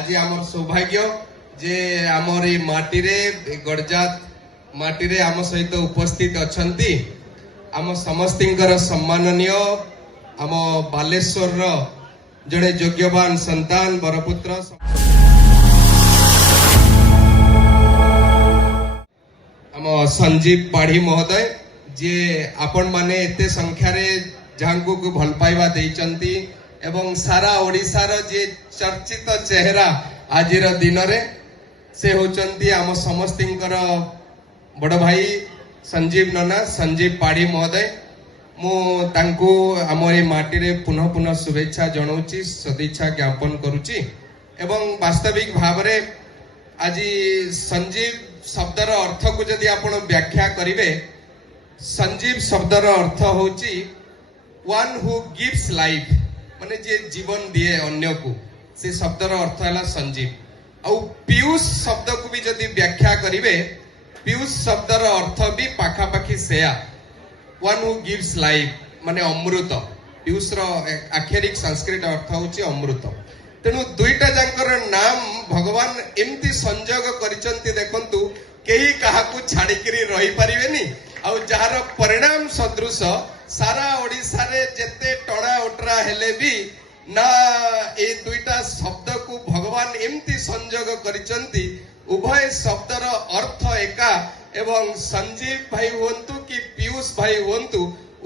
आज आम सौभाग्य जे आमर माटी रे गड़जात माटी रे आम सहित उपस्थित अछंती आम समस्तिंकर सम्माननीय आम बालेश्वर जड़े योग्यवान संतान बरपुत्र आम संजीव पाढ़ी महोदय जे आपण माने एते संख्या रे जहांकु को भल पाइबा देइचंती एवं सारा ओडिशार जे चर्चित चेहरा आजिर दिन रे से होचंती आम समस्तिंकर बड़ भाई संजीव नना संजीव पाढ़ी महोदय मु तांको आमर ए माटी रे पुनः पुनः शुभेच्छा जनाऊची सदिच्छा ज्ञापन करूची एवं वास्तविक भाव रे आज संजीव शब्दर अर्थ को जदि आपण व्याख्या करिवे संजीव शब्दर अर्थ होची वन हु गिव्स लाइफ माने जे जीवन दिए अन्य को से शब्दर अर्थ है संजीव आउ पीयूष शब्द को भी जदि व्याख्या करिवे पीयूष शब्दर अर्थ भी पाखापाखी सेया वन हु गिव्स लाइफ माने अमृत पीयूष रो आखेरिक संस्कृत अर्थ होची अमृत तेणु दुईटा जांकर नाम भगवान एमती संजोग करिसंती देखंतु केही काहाकू छाड़िकरी रही परिबेनी आउ जार परिणाम सदृश सारा ओडिसा रे जेते टणा उटरा हेले भी ना ए दुईटा शब्द को भगवान एमती संजोग करिसंती उभय शब्दर अर्थ एका एवं संजीव भाई हुंतु कि पीयूष भाई हुंतु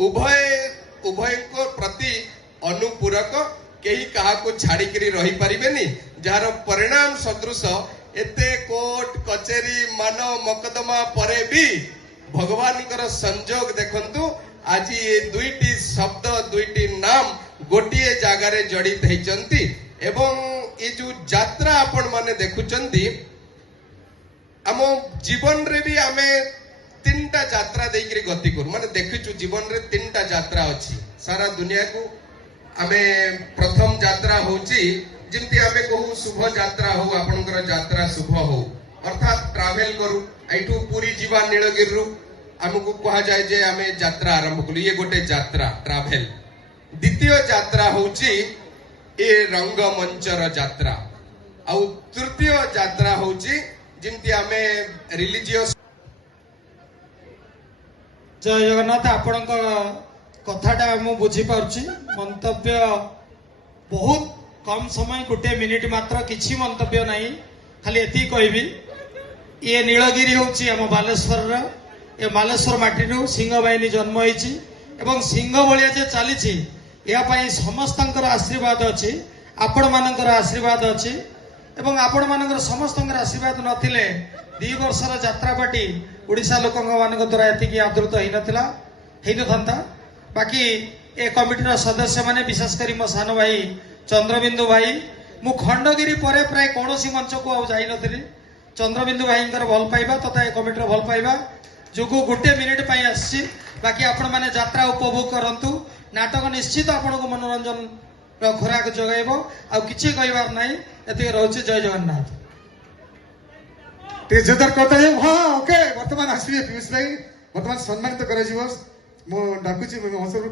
उभय को प्रति अनुपूरक केही काहाकू छाड़िकरी रही परिबेनी जार परिणाम सदृश एते कोर्ट कचेरी मान मकदमा परे भी भगवान संजोग देखंतु आज ये दुईटी शब्द दुईटी नाम गोटिए जगार जड़ित होती एवं ये जो यात्रा आपण माने देखुचंती आम जीवन रे भी आमे तीनटा यात्रा देकरी गति करू माने देखिचु जीवन रे तीनटा यात्रा अछि सारा दुनिया को आमे प्रथम यात्रा होची जिमती आमे कहू शुभ यात्रा हो आपनकर यात्रा शुभ हो अर्थात ट्रैवल करू आइठू पूरी जीवा नीलगिरी रु हमको कहा जाए जे आमे यात्रा आरंभ करू ये गोटे यात्रा ट्रैवल द्वितीय यात्रा होची ए रंगमंचर यात्रा आ तृतीय यात्रा होची जिमती आमे रिलीजियस जय जगन्नाथ आपण कथाटा मु बुझी पारुची मंतव्य बहुत कम समय गोटे मिनिट मात्र किछि मंतव्य नहीं खाली एति कहबी ये नीलगिरी होची हम बालेश्वर ए बालेश्वर माटी रो सिंह बाहिनी जन्म होईची एवं सिंह भलिया जे चलीची या पई समस्तंकर आशीर्वाद अछि आपण मानकर आशीर्वाद अछि एवं आपण मानकर समस्तंकर आशीर्वाद नथिले 2 वर्षर यात्रा पाटी ओडिशा लोकंग मानक द्वारा एतिकी आदृत हेई नथिला हेई नथंता बाकी ए कमिटीर सदस्य माने विशेष करी मो सान भाई चंद्रबिंदु भाई मु खंडगिरी परे प्राय कोनोसी मंच को आ जाई नथिली चंद्रबिंदु भाईंकर भल पाइबा तथा ए कमिटीर भल पाइबा जोगु गोटे मिनिट पाई आसी बाकी आपण माने यात्रा उपभोग करंतु नाटक निश्चित आपण को मनोरंजन खोराक जगाइबो आ किछि कहबार नाही एति रहउछि जय जगन्नाथ ते जोदर करता है हां ओके वर्तमान आसीबे पीयूष भाई वर्तमान सम्मानित करे जीवो मो डाकुछि मो हसरु